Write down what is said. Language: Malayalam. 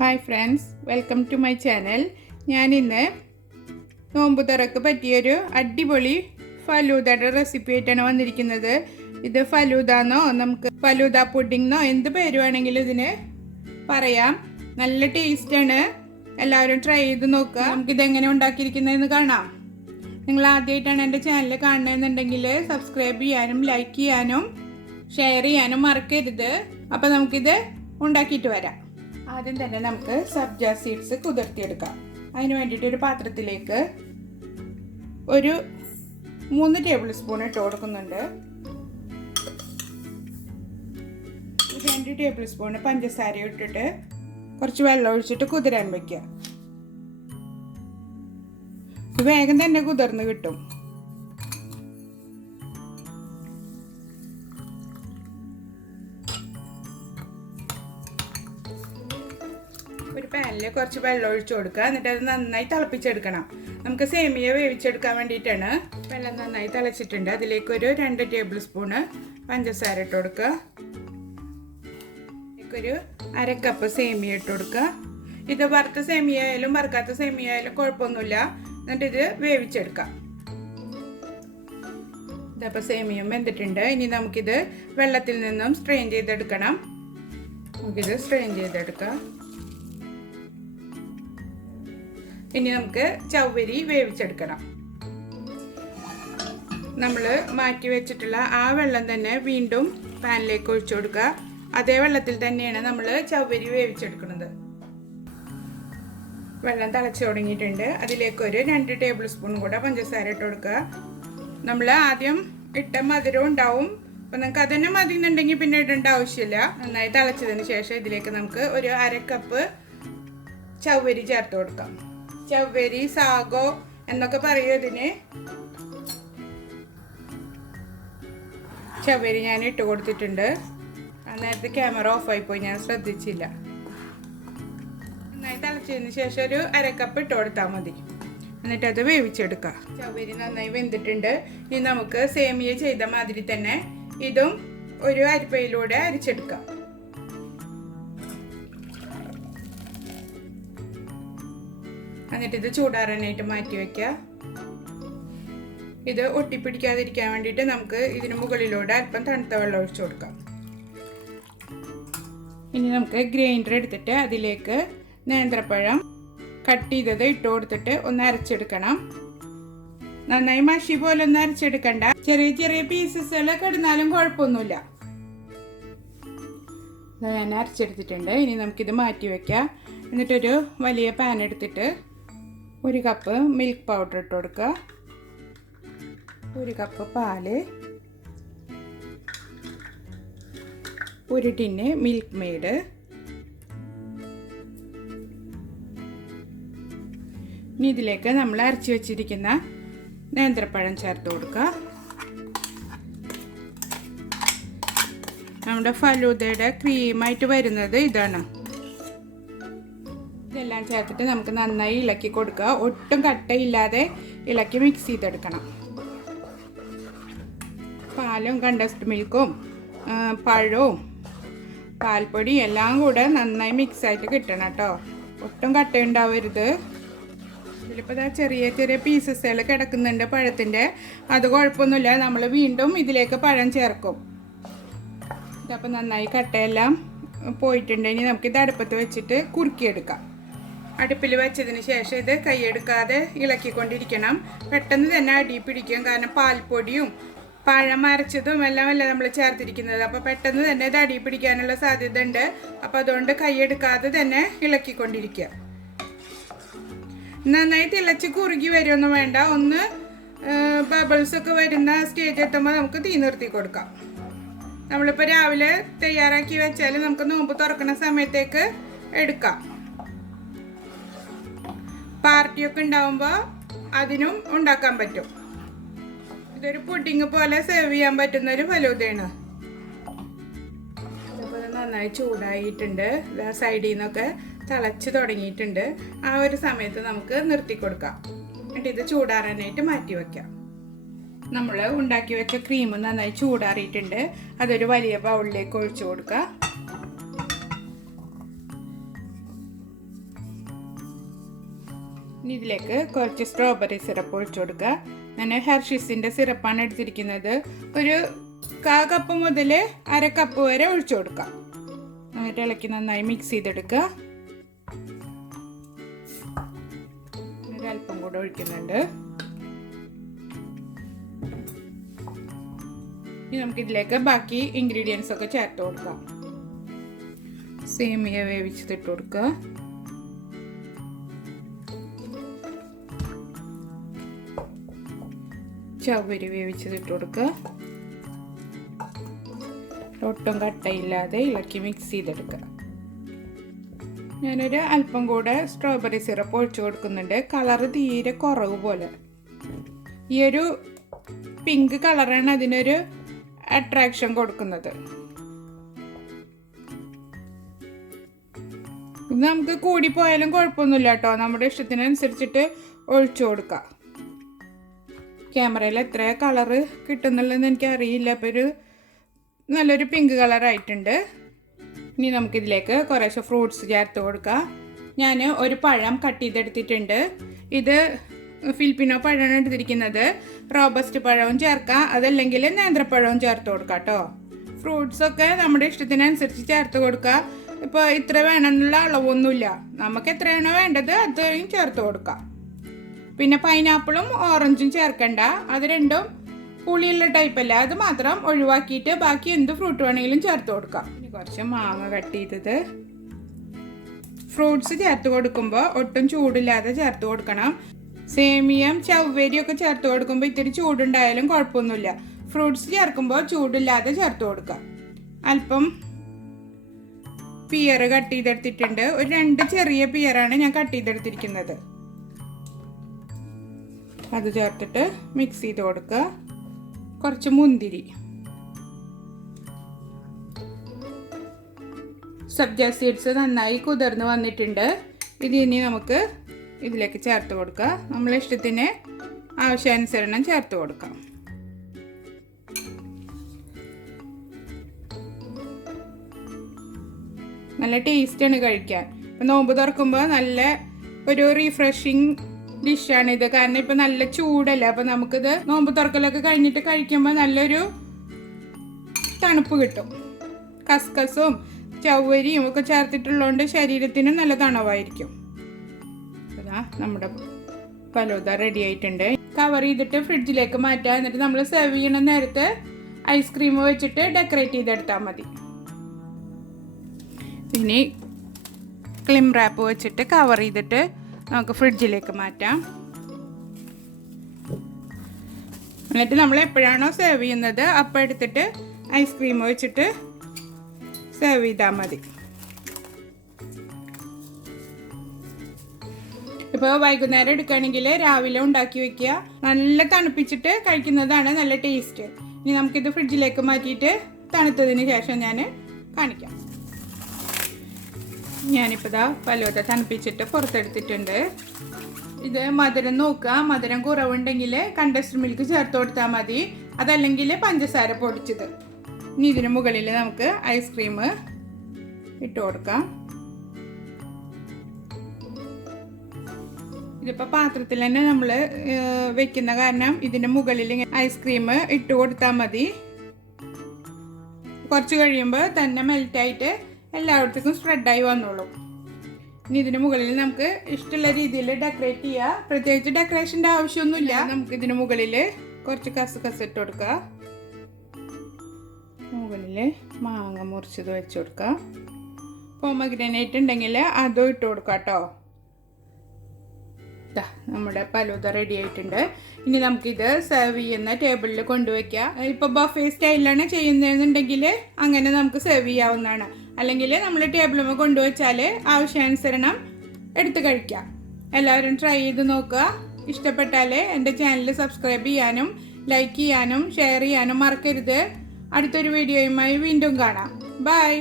Hi friends, welcome to my channel. ഞാനിന്ന് നോമ്പ് തുറക്ക് പറ്റിയൊരു അടിപൊളി ഫലൂദയുടെ റെസിപ്പി ആയിട്ടാണ് വന്നിരിക്കുന്നത്. ഇത് ഫലൂദാന്നോ നമുക്ക് ഫലൂദ പുഡിങ്ങോ എന്ത് പേര് വേണമെങ്കിലും ഇതിന് പറയാം. നല്ല ടേസ്റ്റാണ്. എല്ലാവരും ട്രൈ ചെയ്ത് നോക്കുക. നമുക്കിതെങ്ങനെ ഉണ്ടാക്കിയിരിക്കുന്നതെന്ന് കാണാം. നിങ്ങൾ ആദ്യമായിട്ടാണ് എൻ്റെ ചാനൽ കാണുന്നതെന്നുണ്ടെങ്കിൽ സബ്സ്ക്രൈബ് ചെയ്യാനും ലൈക്ക് ചെയ്യാനും ഷെയർ ചെയ്യാനും മറക്കരുത്. അപ്പോൾ നമുക്കിത് ഉണ്ടാക്കിയിട്ട് വരാം. ആദ്യം തന്നെ നമുക്ക് സബ്ജ സീഡ്സ് കുതിർത്തിയെടുക്കാം. അതിന് വേണ്ടിയിട്ട് ഒരു പാത്രത്തിലേക്ക് ഒരു 3 ടേബിൾ സ്പൂൺ ഇട്ട് കൊടുക്കുന്നുണ്ട്. 2 ടേബിൾ സ്പൂൺ പഞ്ചസാര ഇട്ടിട്ട് കുറച്ച് വെള്ളം ഒഴിച്ചിട്ട് കുതിരാൻ വയ്ക്കുക. വേഗം തന്നെ കുതിർന്ന് കിട്ടും. ഒരു പാനിൽ കുറച്ച് വെള്ളം ഒഴിച്ചു കൊടുക്കുക. എന്നിട്ട് അത് നന്നായി തിളപ്പിച്ചെടുക്കണം. നമുക്ക് സേമിയ വേവിച്ചെടുക്കാൻ വേണ്ടിയിട്ടാണ്. വെള്ളം നന്നായി തിളച്ചിട്ടുണ്ട്. അതിലേക്ക് ഒരു 2 ടേബിൾ സ്പൂണ് പഞ്ചസാര ഇട്ട് കൊടുക്കുക. ഒരു 1/2 കപ്പ് സേമിയ ഇട്ട് കൊടുക്കുക. ഇത് വറുത്ത സേമിയ ആയാലും വറുക്കാത്ത സേമിയ ആയാലും കുഴപ്പമൊന്നുമില്ല. എന്നിട്ട് ഇത് വേവിച്ചെടുക്കാം. ഇതപ്പോൾ സേമിയം വെന്തിട്ടുണ്ട്. ഇനി നമുക്കിത് വെള്ളത്തിൽ നിന്നും സ്ട്രെയിൻ ചെയ്തെടുക്കണം. നമുക്കിത് സ്ട്രെയിൻ ചെയ്തെടുക്കാം. ഇനി നമുക്ക് ചവ്വരി വേവിച്ചെടുക്കണം. നമ്മൾ മാറ്റി വെച്ചിട്ടുള്ള ആ വെള്ളം തന്നെ വീണ്ടും പാനിലേക്ക് ഒഴിച്ചു കൊടുക്കുക. അതേ വെള്ളത്തിൽ തന്നെയാണ് നമ്മൾ ചവ്വരി വേവിച്ചെടുക്കുന്നത്. വെള്ളം തിളച്ച് തുടങ്ങിയിട്ടുണ്ട്. അതിലേക്ക് ഒരു 2 ടേബിൾ സ്പൂൺ കൂടെ പഞ്ചസാര ഇട്ട് കൊടുക്കുക. നമ്മൾ ആദ്യം ഇട്ട മധുരം ഉണ്ടാവും. അപ്പം നിങ്ങൾക്ക് അതന്നെ മതി എന്നുണ്ടെങ്കിൽ പിന്നെ ഇടേണ്ട ആവശ്യമില്ല. നന്നായി തിളച്ചതിന് ശേഷം ഇതിലേക്ക് നമുക്ക് ഒരു 1/2 കപ്പ് ചവ്വരി ചേർത്ത് കൊടുക്കാം. ചവ്വരി സാഗോ എന്നൊക്കെ പറയും ഇതിന്. ചവ്വരി ഞാൻ ഇട്ട് കൊടുത്തിട്ടുണ്ട്. നേരത്തെ ക്യാമറ ഓഫായി പോയി, ഞാൻ ശ്രദ്ധിച്ചില്ല. നന്നായി തിളച്ചതിന് ശേഷം ഒരു 1/2 കപ്പ് ഇട്ട് കൊടുത്താൽ മതി. എന്നിട്ട് അത് വേവിച്ചെടുക്കുക. ചവ്വരി നന്നായി വെന്തിട്ടുണ്ട്. ഇനി നമുക്ക് സേമിയ ചെയ്ത മാതിരി തന്നെ ഇതും ഒരു അരിപ്പയിലൂടെ അരിച്ചെടുക്കാം. എന്നിട്ട് ഇത് ചൂടാറാനായിട്ട് മാറ്റി വയ്ക്കുക. ഇത് ഒട്ടിപ്പിടിക്കാതിരിക്കാൻ വേണ്ടിയിട്ട് നമുക്ക് ഇതിന് മുകളിലൂടെ അല്പം തണുത്ത വെള്ളം ഒഴിച്ചു കൊടുക്കാം. ഇനി നമുക്ക് ഗ്രൈൻഡർ എടുത്തിട്ട് അതിലേക്ക് നേന്ത്രപ്പഴം കട്ട് ചെയ്തത് ഇട്ട് കൊടുത്തിട്ട് ഒന്ന് അരച്ചെടുക്കണം. നന്നായി മഷി പോലെ ഒന്ന് അരച്ചെടുക്കണ്ട. ചെറിയ ചെറിയ പീസസുകളൊക്കെ ഇടുന്നാലും കുഴപ്പമൊന്നുമില്ല. ഞാൻ അരച്ചെടുത്തിട്ടുണ്ട്. ഇനി നമുക്കിത് മാറ്റി വയ്ക്കാം. എന്നിട്ടൊരു വലിയ പാൻ എടുത്തിട്ട് 1 കപ്പ് മിൽക്ക് പൗഡർ ഇട്ട് കൊടുക്കുക. 1 കപ്പ് പാല്, 1 ടിന്ന് മിൽക്ക് മെയ്ഡ്, ഇനി ഇതിലേക്ക് നമ്മൾ അരച്ച് വെച്ചിരിക്കുന്ന നേന്ത്രപ്പഴം ചേർത്ത് കൊടുക്കുക. നമ്മുടെ ഫലൂദയുടെ ക്രീമായിട്ട് വരുന്നത് ഇതാണ്. ഇതെല്ലാം ചേർത്തിട്ട് നമുക്ക് നന്നായി ഇളക്കി കൊടുക്കുക. ഒട്ടും കട്ടയില്ലാതെ ഇളക്കി മിക്സ് ചെയ്തെടുക്കണം. പാലും കണ്ടസ്ഡ് മിൽക്കും പഴവും പാൽപ്പൊടി എല്ലാം കൂടെ നന്നായി മിക്സായിട്ട് കിട്ടണം കേട്ടോ. ഒട്ടും കട്ട ഉണ്ടാവരുത്. ഇതിലിപ്പോൾ ചെറിയ ചെറിയ പീസസുകൾ കിടക്കുന്നുണ്ട് പഴത്തിൻ്റെ. അത് കുഴപ്പമൊന്നുമില്ല. നമ്മൾ വീണ്ടും ഇതിലേക്ക് പഴം ചേർക്കും. ഇതപ്പോൾ നന്നായി കട്ടയെല്ലാം പോയിട്ടുണ്ട്. ഇനി നമുക്കിത് അടുപ്പത്ത് വെച്ചിട്ട് കുറുക്കിയെടുക്കാം. അടുപ്പിൽ വെച്ചതിന് ശേഷം ഇത് കൈയെടുക്കാതെ ഇളക്കിക്കൊണ്ടിരിക്കണം. പെട്ടെന്ന് തന്നെ അടി പിടിക്കും. കാരണം പാൽപ്പൊടിയും പഴം അരച്ചതും എല്ലാം നമ്മൾ ചേർത്തിരിക്കുന്നത്. അപ്പോൾ പെട്ടെന്ന് തന്നെ ഇത് അടി പിടിക്കാനുള്ള സാധ്യത ഉണ്ട്. അപ്പോൾ അതുകൊണ്ട് കൈയെടുക്കാതെ തന്നെ ഇളക്കിക്കൊണ്ടിരിക്കുക. നന്നായി തിളച്ച് കുറുകി വരുമൊന്നും വേണ്ട. ഒന്ന് ബബിൾസ് ഒക്കെ വരുന്ന സ്റ്റേജ് എത്തുമ്പോൾ നമുക്ക് തീ നിർത്തി കൊടുക്കാം. നമ്മളിപ്പോൾ രാവിലെ തയ്യാറാക്കി വെച്ചാൽ നമുക്ക് നോമ്പ് തുറക്കുന്ന സമയത്തേക്ക് എടുക്കാം. പാർട്ടിയൊക്കെ ഉണ്ടാവുമ്പോൾ അതിനും ഉണ്ടാക്കാൻ പറ്റും. ഇതൊരു പുഡിങ് പോലെ സെർവ് ചെയ്യാൻ പറ്റുന്ന ഒരു ഫലൂദയാണ്. അതുപോലെ നന്നായി ചൂടായിട്ടുണ്ട്. സൈഡിൽ നിന്നൊക്കെ തിളച്ച് തുടങ്ങിയിട്ടുണ്ട്. ആ ഒരു സമയത്ത് നമുക്ക് നിർത്തി കൊടുക്കാം. എന്നിട്ട് ഇത് ചൂടാറാനായിട്ട് മാറ്റി വയ്ക്കാം. നമ്മൾ ഉണ്ടാക്കി വെച്ച ക്രീം നന്നായി ചൂടാറിയിട്ടുണ്ട്. അതൊരു വലിയ ബൗളിലേക്ക് ഒഴിച്ചു കൊടുക്കുക. ഇനി ഇതിലേക്ക് കുറച്ച് സ്ട്രോബെറി സിറപ്പ് ഒഴിച്ചു കൊടുക്കുക. ഞാൻ ഹെർഷീസിൻ്റെ സിറപ്പാണ് എടുത്തിരിക്കുന്നത്. ഒരു 1/4 കപ്പ് മുതൽ 1/2 കപ്പ് വരെ ഒഴിച്ചു കൊടുക്കാം. എന്നിട്ട് ഇളക്കി നന്നായി മിക്സ് ചെയ്തെടുക്കുക. ഒരല്പം കൂടെ ഒഴിക്കുന്നുണ്ട്. ഇനി നമുക്കിതിലേക്ക് ബാക്കി ഇൻഗ്രീഡിയൻസ് ഒക്കെ ചേർത്ത് കൊടുക്കാം. സേമിയ വേവിച്ചിട്ട് കൊടുക്കുക. ചവ്വരി വേവിച്ചിട്ട് കൊടുക്കുക. ഒട്ടും കട്ടയില്ലാതെ ഇളക്കി മിക്സ് ചെയ്തെടുക്കുക. ഞാനൊരു അല്പം കൂടെ സ്ട്രോബെറി സിറപ്പ് ഒഴിച്ചു കൊടുക്കുന്നുണ്ട്. കളറ് തീരെ കുറവ് പോലെ. ഈ ഒരു പിങ്ക് കളറാണ് അതിനൊരു അട്രാക്ഷൻ കൊടുക്കുന്നത്. ഇത് നമുക്ക് കൂടിപ്പോയാലും കുഴപ്പമൊന്നുമില്ല കേട്ടോ. നമ്മുടെ ഇഷ്ടത്തിനനുസരിച്ചിട്ട് ഒഴിച്ചു കൊടുക്കാം. ക്യാമറയിൽ എത്ര കളറ് കിട്ടുന്നുള്ളതെന്ന് എനിക്കറിയില്ല. അപ്പോൾ ഒരു നല്ലൊരു പിങ്ക് കളറായിട്ടുണ്ട്. ഇനി നമുക്കിതിലേക്ക് കുറേശ്ശെ ഫ്രൂട്ട്സ് ചേർത്ത് കൊടുക്കാം. ഞാൻ ഒരു പഴം കട്ട് ചെയ്തെടുത്തിട്ടുണ്ട്. ഇത് ഫിലിപ്പിനോ പഴമാണ് എടുത്തിരിക്കുന്നത്. റോബസ്റ്റ് പഴവും ചേർക്കാം, അതല്ലെങ്കിൽ നേന്ത്രപ്പഴവും ചേർത്ത് കൊടുക്കാം കേട്ടോ. ഫ്രൂട്ട്സൊക്കെ നമ്മുടെ ഇഷ്ടത്തിനനുസരിച്ച് ചേർത്ത് കൊടുക്കുക. ഇപ്പോൾ ഇത്ര വേണമെന്നുള്ള അളവൊന്നുമില്ല. നമുക്ക് എത്രയാണോ വേണ്ടത് അത്രയും ചേർത്ത് കൊടുക്കാം. പിന്നെ പൈനാപ്പിളും ഓറഞ്ചും ചേർക്കണ്ട. അത് രണ്ടും പുളിയുള്ള ടൈപ്പല്ല. അത് മാത്രം ഒഴിവാക്കിയിട്ട് ബാക്കി എന്ത് ഫ്രൂട്ട് വേണമെങ്കിലും ചേർത്ത് കൊടുക്കാം. ഇനി കുറച്ച് മാങ്ങ കട്ട് ചെയ്തത്. ഫ്രൂട്ട്സ് ചേർത്ത് കൊടുക്കുമ്പോൾ ഒട്ടും ചൂടില്ലാതെ ചേർത്ത് കൊടുക്കണം. സേമിയം ചവ്വരിയൊക്കെ ചേർത്ത് കൊടുക്കുമ്പോൾ ഇത്തിരി ചൂടുണ്ടായാലും കുഴപ്പമൊന്നുമില്ല. ഫ്രൂട്ട്സ് ചേർക്കുമ്പോൾ ചൂടില്ലാതെ ചേർത്ത് കൊടുക്കാം. അല്പം പിയർ കട്ട് ചെയ്തെടുത്തിട്ടുണ്ട്. ഒരു 2 ചെറിയ പിയറാണ് ഞാൻ കട്ട് ചെയ്തെടുത്തിരിക്കുന്നത്. അത് ചേർത്തിട്ട് മിക്സ് ചെയ്ത് കൊടുക്കുക. കുറച്ച് മുന്തിരി, സബ്ജ സീഡ്സ് നന്നായി കുതിർന്ന് വന്നിട്ടുണ്ട്. ഇത് ഇനി നമുക്ക് ഇതിലേക്ക് ചേർത്ത് കൊടുക്കുക. നമ്മളെ ഇഷ്ടത്തിന് ആവശ്യാനുസരണം ചേർത്ത് കൊടുക്കാം. നല്ല ടേസ്റ്റാണ് കഴിക്കാൻ. ഇപ്പം നോമ്പ് തുറക്കുമ്പോൾ നല്ല ഒരു റീഫ്രഷിങ് ഡിഷാണിത്. കാരണം ഇപ്പം നല്ല ചൂടല്ല. അപ്പം നമുക്കിത് നോമ്പ് തുറക്കലൊക്കെ കഴിഞ്ഞിട്ട് കഴിക്കുമ്പോൾ നല്ലൊരു തണുപ്പ് കിട്ടും. കസ്കസും ചവ്വരിയും ഒക്കെ ചേർത്തിട്ടുള്ളതുകൊണ്ട് ശരീരത്തിന് നല്ല തണവായിരിക്കും. അതാ നമ്മുടെ ഫലൂദ റെഡി ആയിട്ടുണ്ട്. കവർ ചെയ്തിട്ട് ഫ്രിഡ്ജിലേക്ക് മാറ്റാം. എന്നിട്ട് നമ്മൾ സെർവ് ചെയ്യണ നേരത്ത് ഐസ്ക്രീം വെച്ചിട്ട് ഡെക്കറേറ്റ് ചെയ്തെടുത്താൽ മതി. ഇനി ക്ലിം റാപ്പ് വെച്ചിട്ട് കവർ ചെയ്തിട്ട് നമുക്ക് ഫ്രിഡ്ജിലേക്ക് മാറ്റാം. എന്നിട്ട് നമ്മൾ എപ്പോഴാണോ സെർവ് ചെയ്യുന്നത് അപ്പോൾ എടുത്തിട്ട് ഐസ്ക്രീം വെച്ചിട്ട് സെർവ് ചെയ്താൽ മതി. ഇപ്പോൾ വൈകുന്നേരം എടുക്കുകയാണെങ്കിൽ രാവിലെ ഉണ്ടാക്കി വെക്കുക. നല്ല തണുപ്പിച്ചിട്ട് കഴിക്കുന്നതാണ് നല്ല ടേസ്റ്റ്. ഇനി നമുക്കിത് ഫ്രിഡ്ജിലേക്ക് മാറ്റിയിട്ട് തണുത്തതിന് ശേഷം ഞാൻ കാണിക്കാം. ഞാനിപ്പോൾ ഇതാ ഫലൂദ തണുപ്പിച്ചിട്ട് പുറത്തെടുത്തിട്ടുണ്ട്. ഇത് മധുരം നോക്കുക. മധുരം കുറവുണ്ടെങ്കിൽ കണ്ടൻസ്ഡ് മിൽക്ക് ചേർത്ത് കൊടുത്താൽ മതി. അതല്ലെങ്കിൽ പഞ്ചസാര പൊടിച്ചത്. ഇനി ഇതിന് മുകളിൽ നമുക്ക് ഐസ്ക്രീം ഇട്ട് കൊടുക്കാം. ഇതിപ്പോൾ പാത്രത്തിൽ തന്നെ നമ്മൾ വെക്കുന്ന കാരണം ഇതിൻ്റെ മുകളിൽ ഐസ്ക്രീം ഇട്ട് കൊടുത്താൽ മതി. കുറച്ച് കഴിയുമ്പോൾ തന്നെ മെൽറ്റായിട്ട് എല്ലായിടത്തേക്കും സ്പ്രെഡായി വന്നോളും. ഇനി ഇതിന് മുകളിൽ നമുക്ക് ഇഷ്ടമുള്ള രീതിയിൽ ഡെക്കറേറ്റ് ചെയ്യുക. പ്രത്യേകിച്ച് ഡെക്കറേഷൻ്റെ ആവശ്യമൊന്നുമില്ല. നമുക്ക് ഇതിന് മുകളിൽ കുറച്ച് കസ് ഇട്ട് കൊടുക്കുക. മുകളിൽ മാങ്ങ മുറിച്ചത് വെച്ച് കൊടുക്കുക. പോമഗ്രാനൈറ്റ് ഉണ്ടെങ്കിൽ അതും ഇട്ട് കൊടുക്കുക കേട്ടോ. നമ്മുടെ ഫലൂദ റെഡി ആയിട്ടുണ്ട്. ഇനി നമുക്കിത് സെർവ് ചെയ്യുന്ന ടേബിളിൽ കൊണ്ടുവയ്ക്കാം. ഇപ്പോൾ ബഫേ സ്റ്റൈലിലാണ് ചെയ്യുന്നതെന്നുണ്ടെങ്കിൽ അങ്ങനെ നമുക്ക് സെർവ് ചെയ്യാവുന്നതാണ്. അല്ലെങ്കിൽ നമ്മൾ ടേബിളിൽ കൊണ്ടുവച്ചാൽ ആവശ്യാനുസരണം എടുത്ത് കഴിക്കാം. എല്ലാവരും ട്രൈ ചെയ്ത് നോക്കുക. ഇഷ്ടപ്പെട്ടാൽ എൻ്റെ ചാനൽ സബ്സ്ക്രൈബ് ചെയ്യാനും ലൈക്ക് ചെയ്യാനും ഷെയർ ചെയ്യാനും മറക്കരുത്. അടുത്തൊരു വീഡിയോയുമായി വീണ്ടും കാണാം. ബൈ.